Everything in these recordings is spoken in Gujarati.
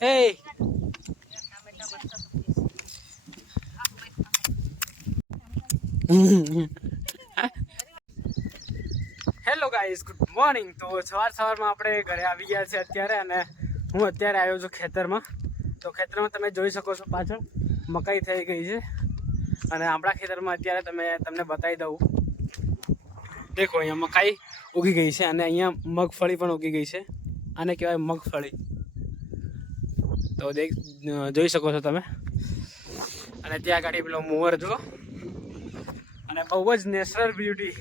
Hey. Hello guys good morning તો સવાર સવારમાં આપણે ઘરે આવી ગયા છે અત્યારે અને હું અત્યારે આવ્યો છું ખેતરમાં. તો ખેતરમાં તમે જોઈ શકો છો પાછળ મકાઈ થઈ ગઈ છે. અને આપણા ખેતરમાં અત્યારે તમે તમને બતાવી દઉં. દેખો, અહીંયા મકાઈ ઉગી ગઈ છે અને અહીંયા મગફળી પણ ઉગી ગઈ છે. આને કહેવાય મગફળી. તો દેખ જોઈ શકો છો તમે. અને ત્યાં ગાડી પેલો મોર જો અને બહુ જ નેચરલ બ્યુટી.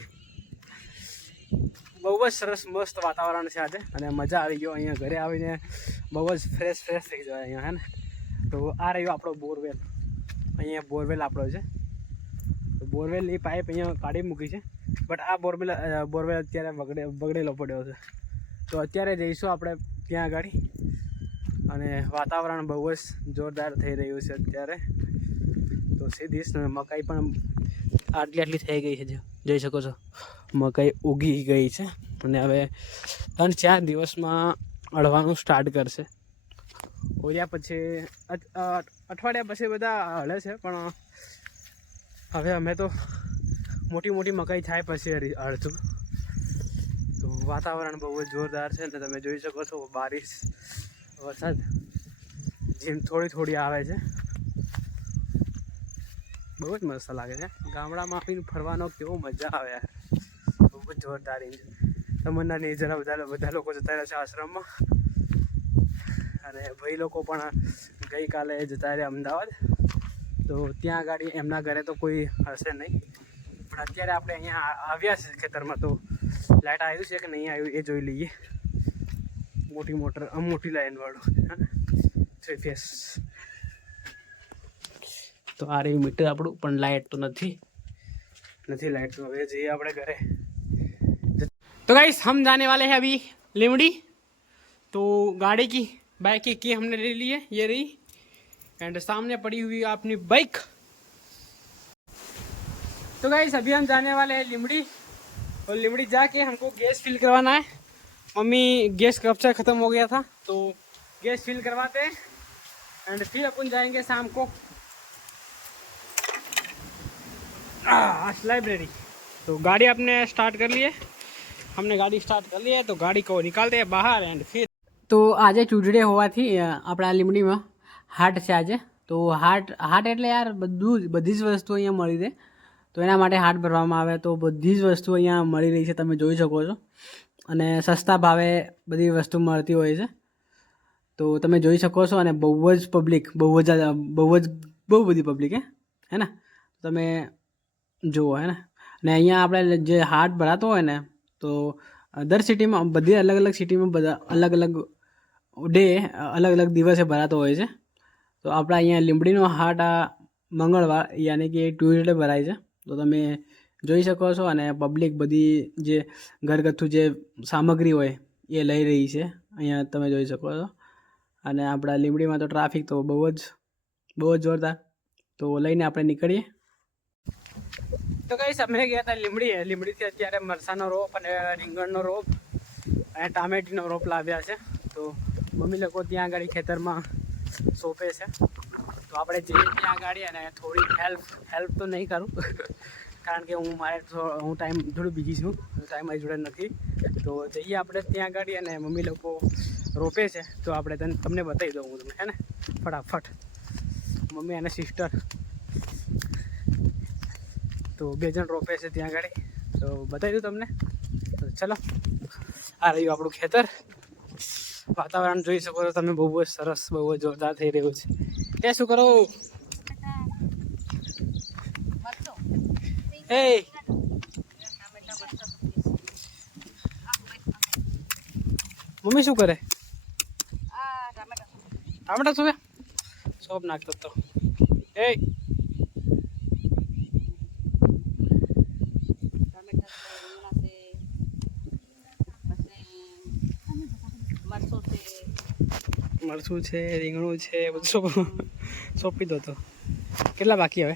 બહુ જ સરસ મસ્ત વાતાવરણ છે આજે. અને મજા આવી ગયો અહીંયા ઘરે આવીને. બહુ જ ફ્રેશ ફ્રેશ થઈ જાય અહીંયા, હે ને? તો આ રહ્યો આપણો બોરવેલ. અહીંયા બોરવેલ આપણો છે. તો બોરવેલની પાઇપ અહીંયા કાઢી મૂકી છે. બટ આ બોરવેલ બોરવેલ અત્યારે બગડે બગડેલો પડ્યો છે. તો અત્યારે જઈશું આપણે ત્યાં આગળ. અને વાતાવરણ બહુ જ જોરદાર થઈ રહ્યું છે અત્યારે. તો સીધી મકાઈ પણ આટલી આટલી થઈ ગઈ છે જોઈ શકો છો. મકાઈ ઉગી ગઈ છે અને હવે ત્રણ ચાર દિવસમાં અડવાનું સ્ટાર્ટ કરશે. ઓર્યા પછી અઠવાડિયા પછી બધા હળે છે, પણ હવે અમે તો મોટી મોટી મકાઈ થાય પછી હળતું તો વાતાવરણ બહુ જ જોરદાર છે અને તમે જોઈ શકો છો બારિશ વરસાદ. જેમ થોડી થોડી આવે છે. બહુ જ મસ્ત લાગે છે. ગામડામાં આવીને ફરવાનો કેવો મજા આવે યાર. બહુ જ જોરદાર. તમન્ના ને જરા બધા બધા લોકો જતા રહ્યા છે આશ્રમમાં. અને ભાઈ લોકો પણ ગઈકાલે જતા રહ્યા અમદાવાદ. તો ત્યાં આગળ એમના ઘરે તો કોઈ હશે નહીં. પણ અત્યારે આપણે અહીંયા આવ્યા છે ખેતરમાં તો લાઇટ આવ્યું છે કે નહીં આવ્યું એ જોઈ લઈએ. મોટી મોટર અ, મોટી લાઈન વાળું થ્રી ફેસ તો આ રહ્યું મીટર આપણું પણ લાઇટ તો નથી નથી लाइट तो હવે જઈએ આપણે ઘરે तो गाइस हम जाने वाले हैं अभी लिमड़ी तो गाड़ी की बाइक की की हमने ले ली है ये रही एंड सामने पड़ी हुई है अपनी बाइक तो गाइस अभी हम जाने वाले हैं लिमड़ी और लिमड़ी जाके हमको गैस फिल करवाना है मम्मी गैस कब से ख़त्म हो गया था तो गैस फिल करवाते हैं एंड फिर अपन जाएंगे शाम को लाइब्रेरी तो गाड़ी आपने स्टार्ट कर ली है हमने गाड़ी स्टार्ट कर ली है तो गाड़ी को निकालते हैं बाहर एंड फिर તો આજે ચૂંટણી હોવાથી અ, આપણા લીમડીમાં હાટ છે આજે તો હાટ હાટ એટલે યાર બધું જ બધી જ વસ્તુ અહીંયા મળી રહે તો એના માટે હાટ ભરવામાં આવે તો બધી જ વસ્તુ અહીંયા મળી રહી છે તમે જોઈ શકો છો અને સસ્તા ભાવે બધી વસ્તુ મળતી હોય છે. તો તમે જોઈ શકો છો અને બહુ જ પબ્લિક બહુ જ બહુ જ, બહુ બધી પબ્લિક હે હે ને? તમે જુઓ, હે ને? અને અહીંયા આપણે જે હાટ ભરાતો હોય ને, તો દર સિટીમાં બધી અલગ અલગ સિટીમાં બધા અલગ અલગ ડે અલગ અલગ દિવસે ભરાતો હોય છે. તો આપણા અહીંયા લીંબડીનો હાટ આ મંગળવાર, યાની કે ટ્યુઝડે ભરાય છે. તો તમે જોઈ શકો છો અને પબ્લિક બધી જે ઘરગથ્થુ જે સામગ્રી હોય એ લઈ રહી છે. અહીંયા તમે જોઈ શકો છો. અને આપણા લીંબડીમાં તો ટ્રાફિક તો બહુ જ બહુ જ જોરદાર. તો લઈને આપણે નીકળીએ. તો કઈ અમે ગયા હતા લીમડી લીમડીથી અત્યારે મરસાનો રોપ અને રીંગણનો રોપ અને ટામેટીનો રોપ લાવ્યા છે. તો મમ્મી લોકો ત્યાં આગળ ખેતરમાં સોંપે છે. તો આપણે જઈએ ત્યાં આગળ અને થોડી હેલ્પ હેલ્પ તો નહીં કરું. કારણ કે હું મારે હું ટાઈમ થોડું બીજી છું ટાઈમ મારી જોડે નથી. તો જઈએ આપણે ત્યાં આગળ અને મમ્મી લોકો રોપે છે. તો આપણે તને તમને બતાવી દઉં હું તમને, હે ને? ફટાફટ. મમ્મી અને સિસ્ટર તો બે જણ રોપે છે ત્યાં આગળ. તો બતાવી દઉં તમને. તો ચલો. આ રહ્યું આપણું ખેતર. વાતાવરણ જોઈ શકો છો તમે. બહુ જ સરસ, બહુ જ જોરદાર થઈ રહ્યું છે. તે શું કરો? એ મમ્મી શું કરે? ટામેટા શું સોપ નાખતો તો એ મરસું છે, રીંગણું છે, બધું સોંપી દો તો કેટલા બાકી હવે?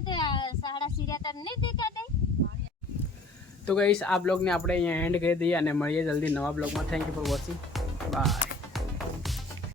તો ગઈશ આ બ્લોગને આપણે અહીંયા એન્ડ કરી દઈએ અને મળીએ જલ્દી નવા બ્લોગમાં. Thank you for watching bye